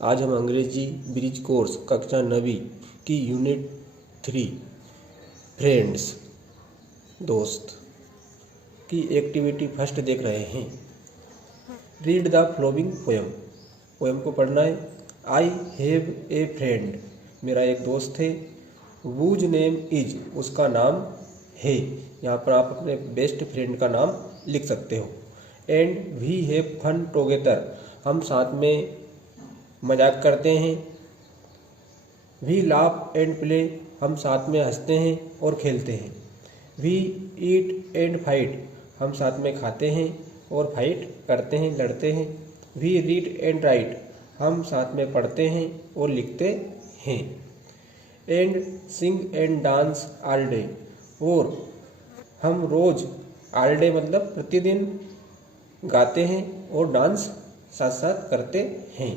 आज हम अंग्रेजी ब्रिज कोर्स कक्षा 9वीं की यूनिट 3 फ्रेंड्स दोस्त की एक्टिविटी फर्स्ट देख रहे हैं। रीड द फ्लोइंग पोएम को पढ़ना है। आई हैव ए फ्रेंड, मेरा एक दोस्त है। वूज नेम इज, उसका नाम है। यहाँ पर आप अपने बेस्ट फ्रेंड का नाम लिख सकते हो। And we have fun together, हम साथ में मजाक करते हैं। वी लाफ एंड प्ले, हम साथ में हंसते हैं और खेलते हैं। वी ईट एंड फाइट, हम साथ में खाते हैं और फाइट करते हैं, लड़ते हैं। वी रीड एंड राइट, हम साथ में पढ़ते हैं और लिखते हैं। And Singh and dance all day, और हम रोज ऑल डे मतलब प्रतिदिन गाते हैं और डांस साथ साथ करते हैं।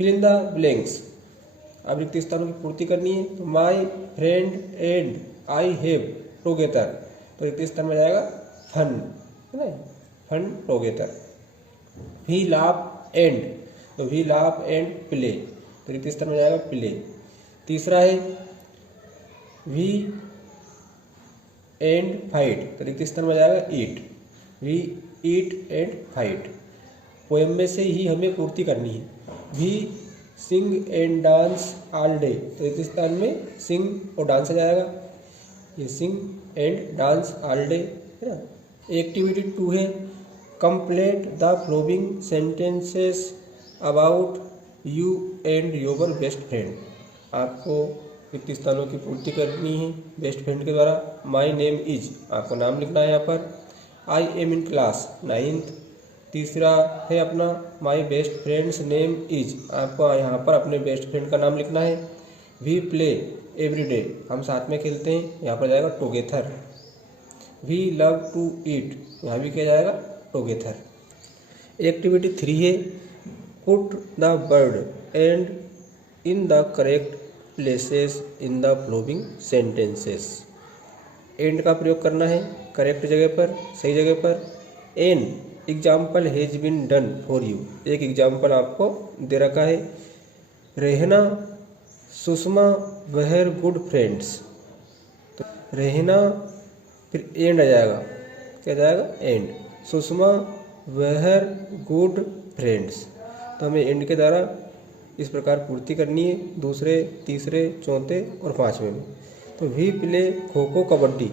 फिल इन द ब्लैंक्स, अब रिक्त स्थानों की पूर्ति करनी है। तो my friend and I have together, तो रिक्त स्थान में जाएगा फन, है ना, fun together. We laugh and, तो वी लाफ एंड प्ले, तो रिक्त स्थान में जाएगा प्ले। तीसरा है वी एंड फाइट, तो रिक्त स्थान में जाएगा eat. We eat and fight, poem में से ही हमें पूर्ति करनी है। We sing and dance all day, तो इस स्थान में सिंग और डांस आ जाएगा। ये सिंग एंड डांस ऑल डे, है ना। एक्टिविटी 2 है complete the following sentences about you and your best friend, आपको रिक्त स्थानों की पूर्ति करनी है बेस्ट फ्रेंड के द्वारा। माई नेम इज, आपको नाम लिखना है यहाँ पर। I am in class 9th। तीसरा है अपना my best friends name is, आपको यहाँ पर अपने बेस्ट फ्रेंड का नाम लिखना है। वी प्ले एवरी डे, हम साथ में खेलते हैं, यहाँ पर जाएगा together. We love to eat, यहाँ भी क्या जाएगा टुगेदर। एक्टिविटी 3 है put the word and in the correct places in the following sentences, and का प्रयोग करना है करेक्ट जगह पर, सही जगह पर। An example has been done for you, एक एग्जाम्पल आपको दे रखा है। रहना सुषमा वेहर गुड फ्रेंड्स, तो रहना फिर एंड आ जाएगा, क्या जाएगा एंड। सुषमा वेहर गुड फ्रेंड्स, तो हमें एंड के द्वारा इस प्रकार पूर्ति करनी है दूसरे, तीसरे, चौथे और 5वें में। तो वी प्ले खो खो कबड्डी,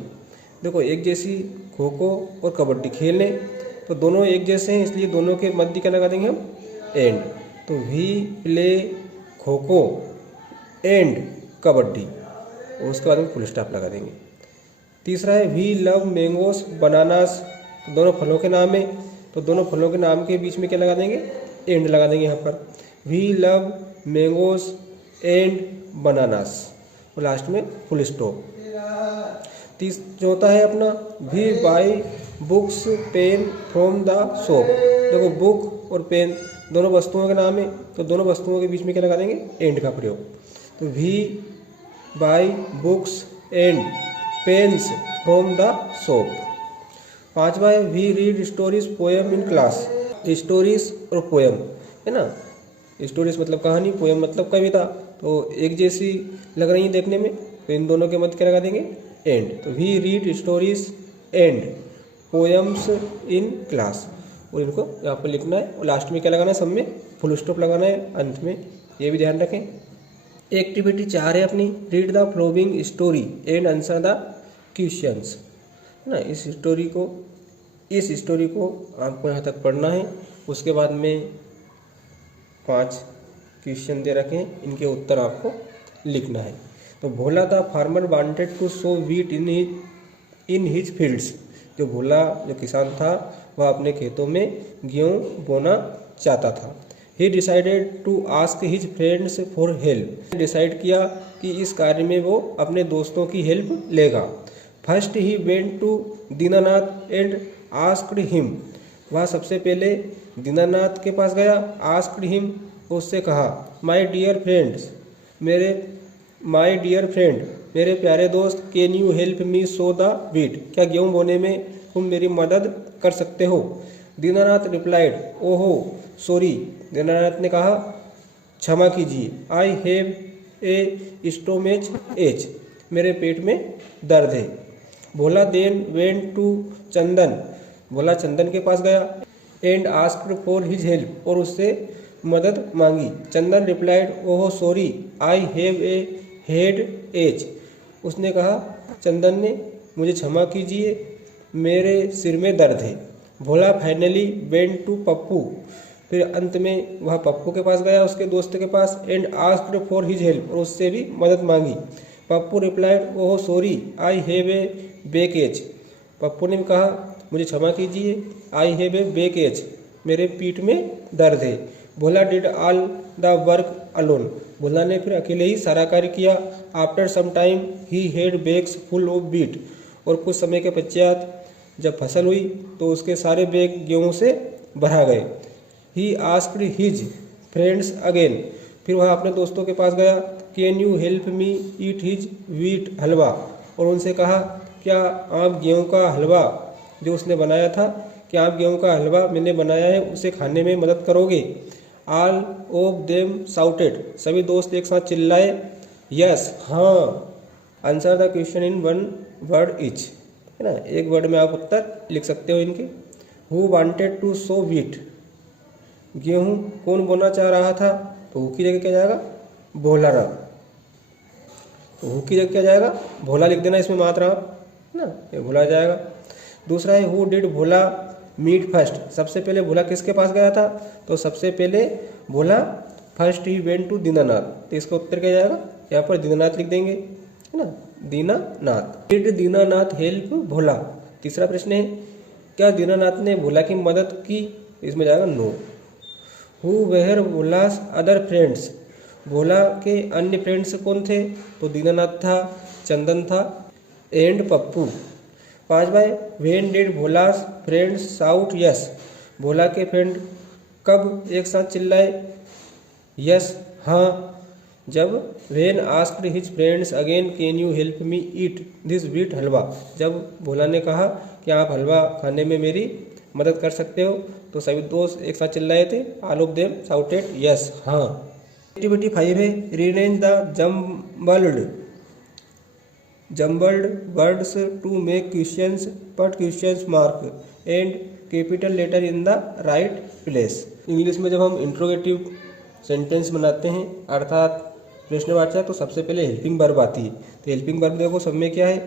देखो एक जैसी खो खो और कबड्डी खेलने, तो दोनों एक जैसे हैं इसलिए दोनों के मध्य क्या लगा देंगे हम एंड। तो we play kho kho and kabaddi, और उसके बाद में फुल स्टॉप लगा देंगे। तीसरा है वी लव मैंगोस बनानास, तो दोनों फलों के नाम है, तो दोनों फलों के नाम के बीच में क्या लगा देंगे एंड लगा देंगे यहाँ पर। We love mangoes and bananas, और लास्ट में फुल स्टॉप। चौथा है अपना we buy books pen from the shop, देखो बुक और पेन दोनों वस्तुओं के नाम है, तो दोनों वस्तुओं के बीच में क्या लगा देंगे एंड का प्रयोग। तो we buy books and pens from the shop. 5वां है we read stories poem in class, stories और पोएम, है ना। स्टोरीज मतलब कहानी, पोएम मतलब कविता, तो एक जैसी लग रही है देखने में, तो इन दोनों के मध्य क्या लगा देंगे एंड। तो we read stories and poems in class, और इनको यहाँ पर लिखना है, और लास्ट में क्या लगाना है सब में फुल स्टॉप लगाना है अंत में, ये भी ध्यान रखें। एक्टिविटी 4 है अपनी read the flowing story and answer the questions, है ना। इस स्टोरी को आपको यहाँ तक पढ़ना है, उसके बाद में 5 क्वेश्चन दे रखे हैं, इनके उत्तर आपको लिखना है। तो Bhola the farmer wanted to sow wheat in his fields, जो भोला जो किसान था वह अपने खेतों में गेहूँ बोना चाहता था। He decided to ask his friends for help, decide किया कि इस कार्य में वो अपने दोस्तों की हेल्प लेगा। First he went to Dinanath and asked him, वह सबसे पहले दीनानाथ के पास गया। आस्क्ड हिम, उससे कहा माय डियर फ्रेंड, मेरे प्यारे दोस्त, can you help me so the wheat, क्या गेहूँ बोने में तुम मेरी मदद कर सकते हो। दीनानाथ रिप्लाइड ओहो सॉरी, दीनानाथ ने कहा क्षमा कीजिए, आई हैव ए स्टोमेच एच, मेरे पेट में दर्द है। Bhola then went to Chandan, Bhola Chandan के पास गया। And asked for his help, और उससे मदद मांगी। Chandan replied oh sorry I have a headache, उसने कहा, चंदन ने, मुझे क्षमा कीजिए, मेरे सिर में दर्द है। भोला फाइनली वेंट टू पप्पू, फिर अंत में वह पप्पू के पास गया, उसके दोस्त के पास। And asked for his help, और उससे भी मदद मांगी। Pappu replied oh sorry I have a backache, Pappu ने कहा, मुझे क्षमा कीजिए, I have a backache, मेरे पीठ में दर्द है। Bhola did all the work alone, Bhola ने फिर अकेले ही सारा कार्य किया। After some time he had bags full of wheat, और कुछ समय के पश्चात जब फसल हुई तो उसके सारे बैग गेहूं से भरा गए। He asked his friends again, फिर वह अपने दोस्तों के पास गया। Can you help me eat his wheat halwa, और उनसे कहा, क्या आप गेहूं का हलवा जो उसने बनाया था, क्या आप गेहूं का हलवा मैंने बनाया है उसे खाने में मदद करोगे। ऑल ऑफ देम साउटेड, सभी दोस्त एक साथ चिल्लाए, यस, हाँ। Answer the question in one word etch, है ना, एक वर्ड में आप उत्तर लिख सकते हो इनके। Who wanted to sow wheat, गेहूं कौन बोना चाह रहा था, तो हु की जगह क्या जाएगा, भोला ना, तो हु की जगह क्या जाएगा, भोला लिख देना इसमें मात्रा आप, है ना, ये भोला जाएगा। दूसरा है who did Bhola meet first, सबसे पहले भोला किसके पास गया था, तो सबसे पहले Bhola first he went to Dinanath, तो इसका उत्तर क्या जाएगा, यहाँ पर दीनानाथ लिख देंगे, है ना, दीनानाथ। डिड दीनानाथ हेल्प भोला, तीसरा प्रश्न है, क्या दीनानाथ ने भोला की मदद की, इसमें जाएगा no. Who where Bhola's other friends, Bhola के अन्य फ्रेंड्स कौन थे, तो दीनानाथ था, चंदन था, एंड पप्पू। पांचवा है when did Bhola's friends shout yes, Bhola के फ्रेंड कब एक साथ चिल्लाए, यस, हाँ, जब when asked his friends again can you help me eat this wheat halwa, जब भोला ने कहा कि आप हलवा खाने में मेरी मदद कर सकते हो, तो सभी दोस्त एक साथ चिल्लाए थे, all of them shouted yes, हाँ। एक्टिविटी 5 है rearrange the jumbled words to make questions, put questions mark and capital letter in the right place. English में जब हम इंट्रोगेटिव सेंटेंस बनाते हैं अर्थात प्रश्नवाचक, तो सबसे पहले हेल्पिंग वर्ब आती है। तो हेल्पिंग वर्ब देखो सब में क्या है,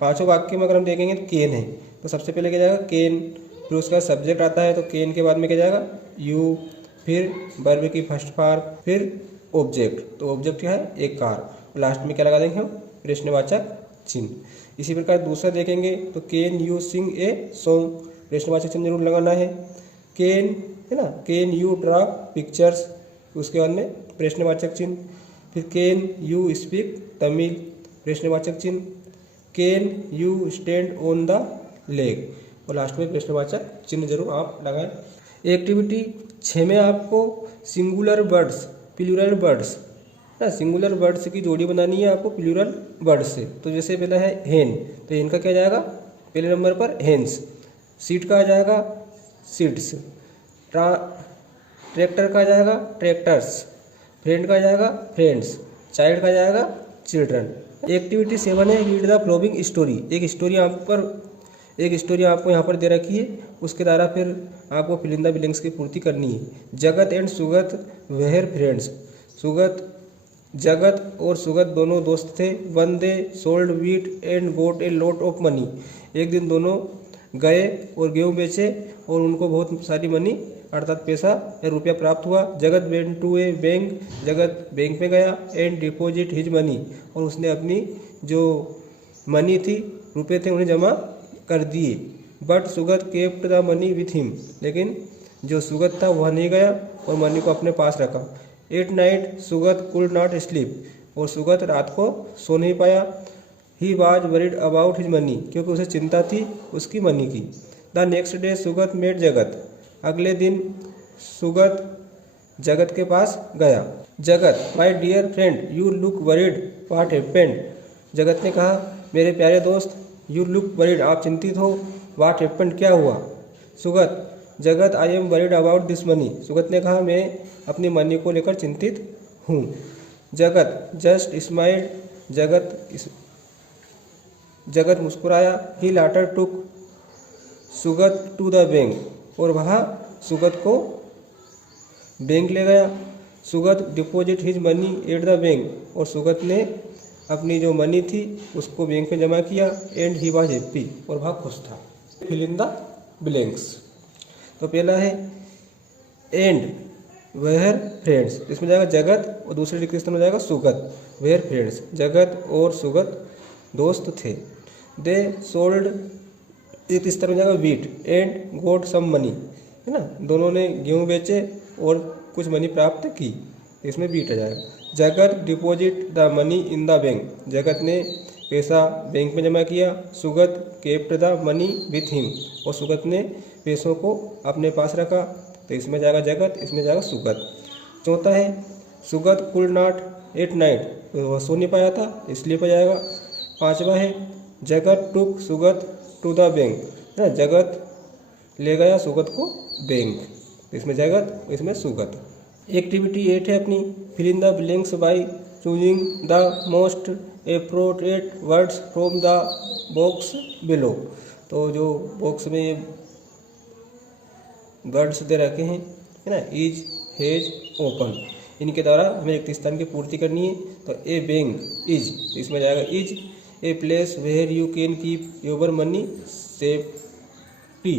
पांचों वाक्य में अगर हम देखेंगे तो केन है, तो सबसे पहले क्या जाएगा केन, फिर उसका सब्जेक्ट आता है, तो केन के बाद में क्या जाएगा यू, फिर वर्ब की फर्स्ट फॉर्म, फिर ऑब्जेक्ट, तो ऑब्जेक्ट क्या है एक कार, और लास्ट में क्या लगा देंगे हम प्रश्नवाचक चिन्ह। इसी प्रकार दूसरा देखेंगे तो can you sing a song, प्रश्नवाचक चिन्ह जरूर लगाना है। कैन, है ना, कैन यू ड्रा पिक्चर्स, उसके बाद में प्रश्नवाचक चिन्ह। फिर कैन यू स्पीक तमिल, प्रश्नवाचक चिन्ह। Can you stand on the lake, और लास्ट में प्रश्नवाचक चिन्ह जरूर आप लगाएं। एक्टिविटी 6 में आपको सिंगुलर वर्ड्स प्लूरल वर्ड्स ना, सिंगुलर वर्ड्स की जोड़ी बनानी है आपको प्लूरल वर्ड्स से। तो जैसे पहला है हेन, तो हेन का क्या जाएगा पहले नंबर पर हेन्स। सीट का आ जाएगा सीड्स, ट्रैक्टर का जाएगा ट्रैक्टर्स, फ्रेंड का जाएगा फ्रेंड्स, चाइल्ड का जाएगा चिल्ड्रन। एक्टिविटी 7 है रीड द फ्लोइंग स्टोरी, एक स्टोरी आपको यहाँ पर दे रखी है, उसके द्वारा फिर आपको फिल इन द ब्लैंक्स की पूर्ति करनी है। जगत एंड सुगत वेयर फ्रेंड्स, जगत और सुगत दोनों दोस्त थे। One day sold wheat and got a lot of money, एक दिन दोनों गए और गेहूँ बेचे और उनको बहुत सारी मनी अर्थात पैसा या रुपया प्राप्त हुआ। जगत वेंट टू ए बैंक, जगत बैंक में गया। एंड डिपॉजिट हिज मनी, और उसने अपनी जो मनी थी रुपये थे उन्हें जमा कर दिए। But Sugat kept the money with him, लेकिन जो सुगत था वह नहीं गया और मनी को अपने पास रखा। At night Sugat could not sleep, और सुगत रात को सो नहीं पाया। He was worried about his money, क्योंकि उसे चिंता थी उसकी मनी की। The next day Sugat met Jagat, अगले दिन सुगत जगत के पास गया। Jagat my dear friend you look worried what happened, Jagat ने कहा मेरे प्यारे दोस्त यू लुक वरीड, आप चिंतित हो। व्हाट हैपेंड, क्या हुआ। Sugat Jagat I am worried about this money, Sugat ने कहा मैं अपनी मनी को लेकर चिंतित हूँ। जगत जस्ट स्माइल्ड, जगत मुस्कुराया। He later took Sugat to the bank, और वह सुगत को बैंक ले गया। Sugat deposit his money at the bank, और सुगत ने अपनी जो मनी थी उसको बैंक में जमा किया। एंड ही वॉज हैप्पी, और वह खुश था। Fill in the blanks. तो पहला है एंड वेयर फ्रेंड्स, इसमें जाएगा जगत, और दूसरे रिक्त स्थान में जाएगा सुगत। वेयर फ्रेंड्स, जगत और सुगत दोस्त थे। दे सोल्ड, एक स्तर में जाएगा wheat and got some money, है ना, दोनों ने गेहूँ बेचे और कुछ मनी प्राप्त की, इसमें बीट आ जाएगा। Jagat deposit the money in the bank, Jagat ने पैसा बैंक में जमा किया। Sugat kept the money with him, और सुगत ने पैसों को अपने पास रखा, तो इसमें जाएगा जगत, इसमें जाएगा सुगत। चौथा है Sugat could not at night, तो वह सो नहीं पाया था, इसलिए पर जाएगा। पांचवा है जगत टुक सुगत टू द बैंक, है ना, जगत ले गया सुगत को बैंक, इसमें जगत, इसमें सुगत। एक्टिविटी 8 है अपनी, fill in the blanks by choosing the most appropriate words from the box below. तो जो बॉक्स में वर्ड्स दे रखे हैं, है ना, इज, हैज, ओपन, इनके द्वारा हमें रिक्त स्थान की पूर्ति करनी है। तो ए बैंक इज, इसमें जाएगा is. A place where you can keep your money safety,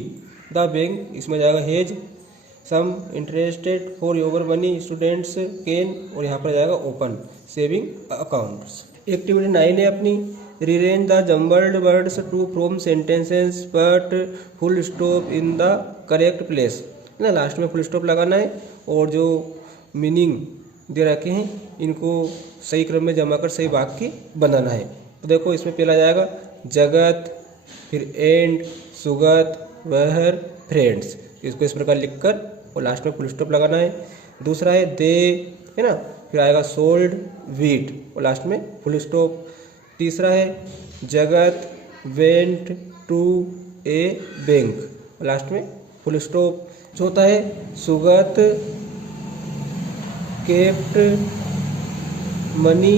the bank, इसमें जाएगा has. Some interested for your money students can, और यहाँ पर जाएगा ओपन सेविंग अकाउंट्स। एक्टिविटी 9 है अपनी, rearrange the jumbled words to from sentences but full stop in the correct place, ना, last में फुल स्टॉप लगाना है, और जो मीनिंग दे रखे हैं इनको सही क्रम में जमा कर सही वाक्य बनाना है। तो देखो इसमें पहला जाएगा जगत, फिर एंड, सुगत, वेयर, फ्रेंड्स, इसको इस प्रकार लिखकर और लास्ट में फुल स्टॉप लगाना है। दूसरा है दे, है ना, फिर आएगा सोल्ड वीट, और लास्ट में फुल स्टॉप। तीसरा है Jagat went to a bank, और लास्ट में फुल स्टॉप। चौथा है Sugat kept money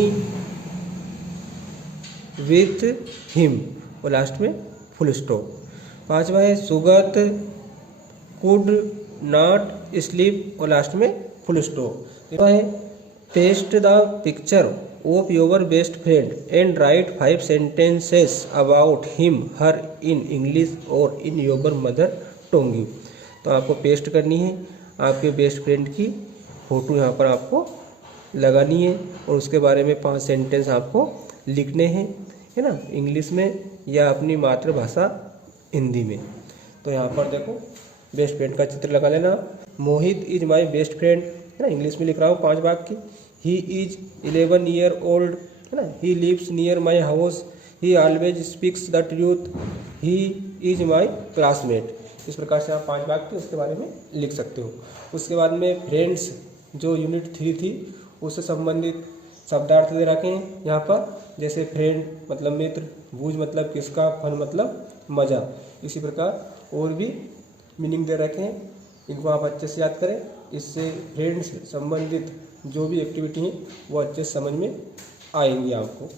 with him, और लास्ट में फुल स्टॉप। पांचवा है सुगत कुड नॉट स्लीप, और लास्ट में फुल स्टॉप। है paste the picture of your best friend and write 5 sentences about him her in English और इन योर मदर टोंग। तो आपको पेस्ट करनी है आपके बेस्ट फ्रेंड की फोटो, यहाँ पर आपको लगानी है, और उसके बारे में 5 सेंटेंस आपको लिखने हैं, है ना, इंग्लिश में या अपनी मातृभाषा हिंदी में। तो यहाँ पर देखो बेस्ट फ्रेंड का चित्र लगा लेना। मोहित इज माय बेस्ट फ्रेंड, है ना, इंग्लिश में लिख रहा हूँ 5 वाक्य। ही इज 11 ईयर ओल्ड, है ना, he lives near my house, he always speaks the truth, he is my classmate. इस प्रकार से आप 5 वाक्य उसके बारे में लिख सकते हो। उसके बाद में फ्रेंड्स जो यूनिट 3 थी उससे संबंधित शब्दार्थ दे रखे हैं यहाँ पर, जैसे फ्रेंड मतलब मित्र, बूझ मतलब किसका, फन मतलब मज़ा, इसी प्रकार और भी मीनिंग दे रखे हैं, इनको आप अच्छे से याद करें। इससे फ्रेंड्स संबंधित जो भी एक्टिविटी हैं वो अच्छे से समझ में आएंगी आपको।